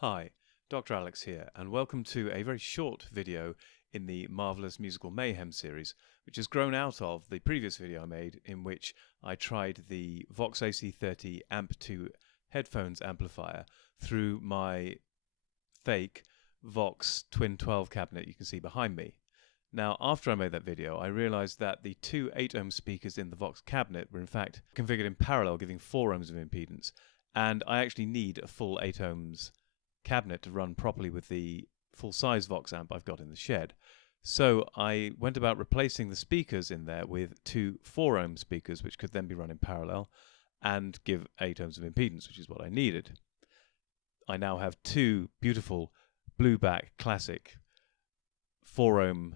Hi, Dr. Alex here, and welcome to a very short video in the Marvelous Musical Mayhem series, which has grown out of the previous video I made in which I tried the Vox AC30 Amp2 headphones amplifier through my fake Vox Twin 12 cabinet you can see behind me. Now, after I made that video, I realized that the two 8-ohm speakers in the Vox cabinet were in fact configured in parallel, giving 4 ohms of impedance, and I actually need a full 8 ohms cabinet to run properly with the full-size Vox amp I've got in the shed. So I went about replacing the speakers in there with two 4-ohm speakers, which could then be run in parallel and give 8 ohms of impedance, which is what I needed. I now have two beautiful blueback classic 4-ohm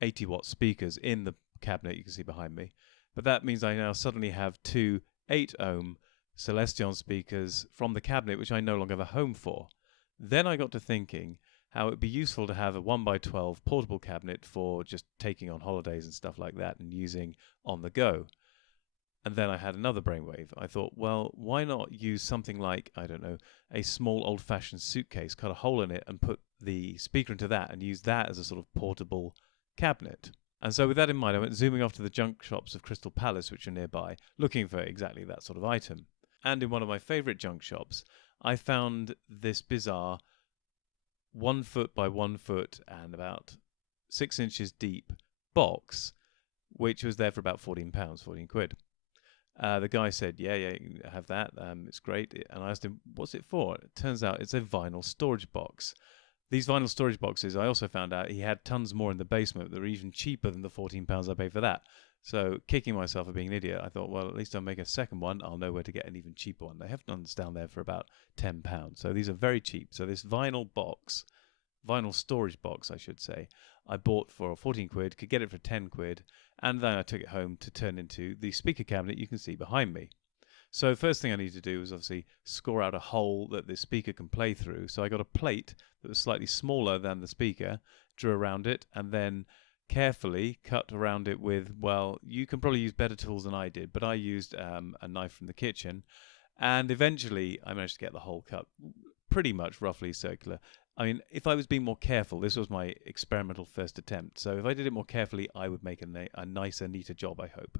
80-watt speakers in the cabinet you can see behind me, but that means I now suddenly have two 8-ohm Celestion speakers from the cabinet which I no longer have a home for. Then I got to thinking how it would be useful to have a 1x12 portable cabinet for just taking on holidays and stuff like that and using on the go. And then I had another brainwave. I thought, well, why not use something like, I don't know, a small old-fashioned suitcase, cut a hole in it and put the speaker into that and use that as a sort of portable cabinet. And so with that in mind, I went zooming off to the junk shops of Crystal Palace, which are nearby, looking for exactly that sort of item. And in one of my favourite junk shops, I found this bizarre 1 foot by 1 foot and about 6 inches deep box, which was there for about £14, 14 quid. The guy said, yeah, you have that, it's great. And I asked him, what's it for? It turns out it's a vinyl storage box. These vinyl storage boxes, I also found out he had tons more in the basement that were even cheaper than the £14 I paid for that. So, kicking myself for being an idiot, I thought, well, at least I'll make a second one. I'll know where to get an even cheaper one. They have ones down there for about £10. So these are very cheap. So this vinyl storage box, I should say, I bought for 14 quid, could get it for 10 quid, and then I took it home to turn into the speaker cabinet you can see behind me. So first thing I need to do is obviously score out a hole that the speaker can play through. So I got a plate that was slightly smaller than the speaker, drew around it, and then carefully cut around it with, well, you can probably use better tools than I did, but I used a knife from the kitchen, and eventually I managed to get the hole cut pretty much roughly circular. I mean, if I was being more careful, this was my experimental first attempt, so if I did it more carefully, I would make a nicer, neater job, I hope.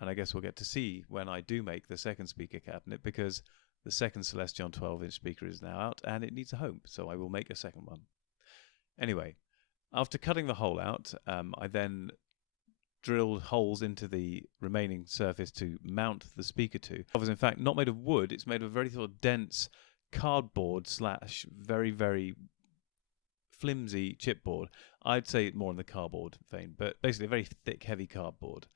And I guess we'll get to see when I do make the second speaker cabinet, because the second Celestion 12-inch speaker is now out, and it needs a home, so I will make a second one. Anyway, after cutting the hole out, I then drilled holes into the remaining surface to mount the speaker to. It was in fact not made of wood, it's made of a very sort of dense cardboard slash very, very flimsy chipboard. I'd say more in the cardboard vein, but basically a very thick, heavy cardboard.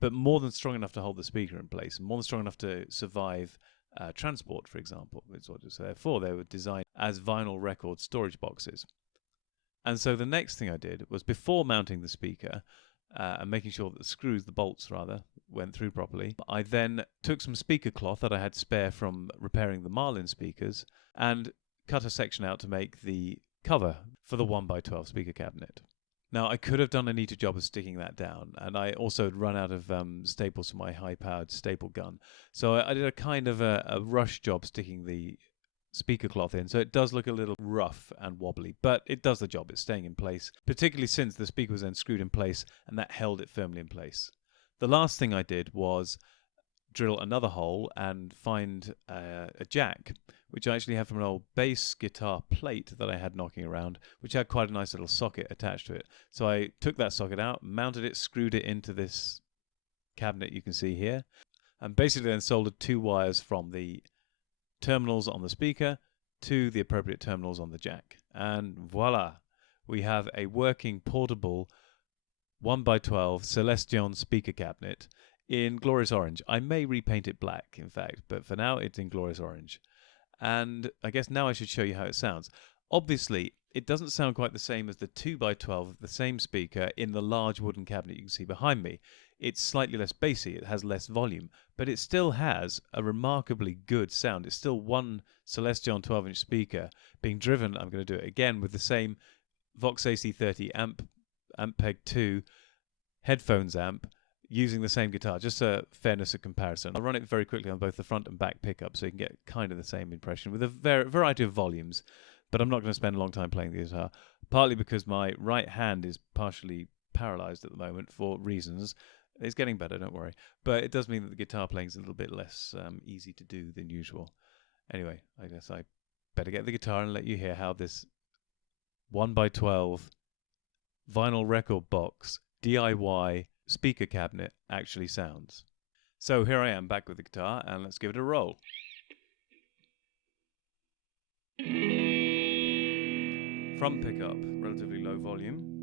But more than strong enough to hold the speaker in place, and more than strong enough to survive transport, for example. So therefore, they were designed as vinyl record storage boxes. And so the next thing I did was, before mounting the speaker and making sure that the screws, the bolts rather, went through properly, I then took some speaker cloth that I had spare from repairing the Marlin speakers and cut a section out to make the cover for the 1x12 speaker cabinet. Now, I could have done a neater job of sticking that down, and I also had run out of staples for my high-powered staple gun. So I did a kind of a rush job sticking the speaker cloth in, so it does look a little rough and wobbly, but it does the job. It's staying in place, particularly since the speaker was then screwed in place, and that held it firmly in place. The last thing I did was drill another hole and find a jack, which I actually have from an old bass guitar plate that I had knocking around, which had quite a nice little socket attached to it. So I took that socket out, mounted it, screwed it into this cabinet you can see here, and basically then soldered 2 wires from the terminals on the speaker to the appropriate terminals on the jack. And voila, we have a working portable 1x12 Celestion speaker cabinet in glorious orange. I may repaint it black, in fact, but for now it's in glorious orange. And I guess now I should show you how it sounds. Obviously, it doesn't sound quite the same as the 2x12 of the same speaker in the large wooden cabinet you can see behind me. It's slightly less bassy, it has less volume, but it still has a remarkably good sound. It's still one Celestion 12-inch speaker being driven, I'm going to do it again, with the same Vox AC30 Ampeg 2 headphones amp, using the same guitar, just a fairness of comparison. I'll run it very quickly on both the front and back pickup so you can get kind of the same impression with a variety of volumes, but I'm not going to spend a long time playing the guitar, partly because my right hand is partially paralyzed at the moment for reasons. It's getting better, don't worry, but it does mean that the guitar playing is a little bit less easy to do than usual. Anyway, I guess I better get the guitar and let you hear how this 1x12 vinyl record box DIY speaker cabinet actually sounds. So here I am back with the guitar, and let's give it a roll. Front pickup, relatively low volume.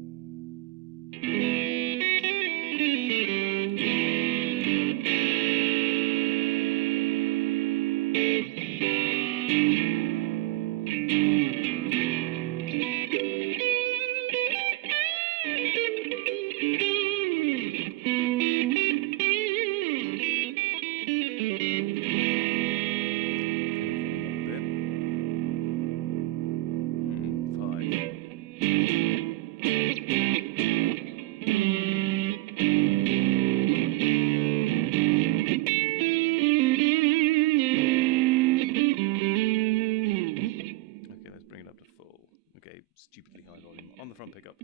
Stupidly high volume on the front pickup.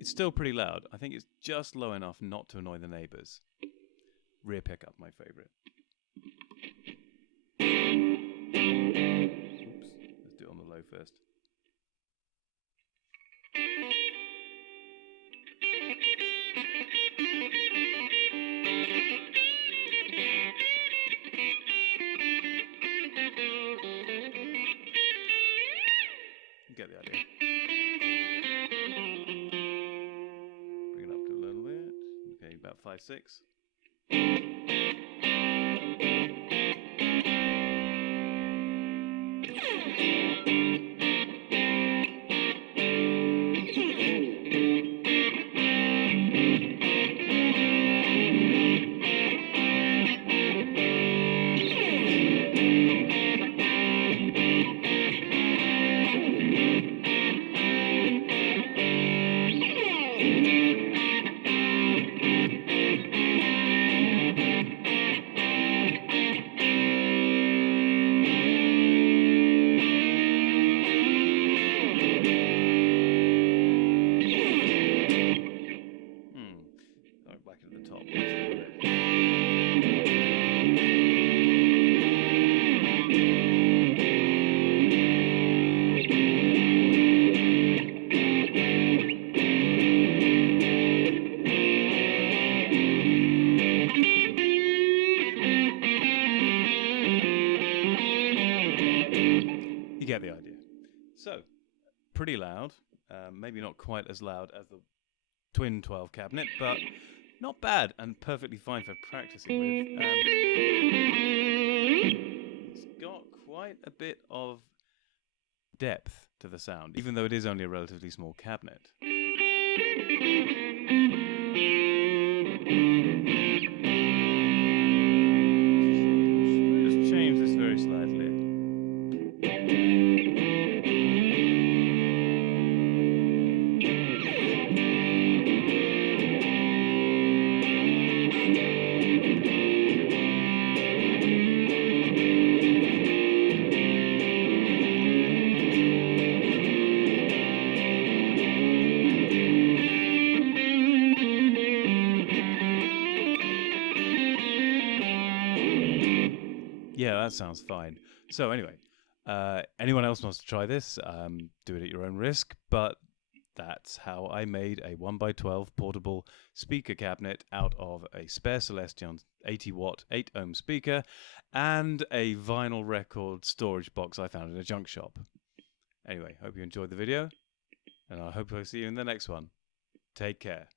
It's still pretty loud. I think it's just low enough not to annoy the neighbors. Rear pickup, my favorite. Let's do it on the low first. You get the idea. Bring it up to a little bit. Okay, about 5/6. You get the idea. So, pretty loud. Maybe not quite as loud as the twin 12 cabinet, but not bad and perfectly fine for practicing with. It's got quite a bit of depth to the sound, even though it is only a relatively small cabinet. Just change this very slightly. Yeah, that sounds fine. So anyway, anyone else wants to try this, do it at your own risk, but that's how I made a 1x12 portable speaker cabinet out of a spare Celestion 80-watt 8-ohm speaker and a vinyl record storage box I found in a junk shop. Anyway, hope you enjoyed the video, and I hope I'll see you in the next one. Take care.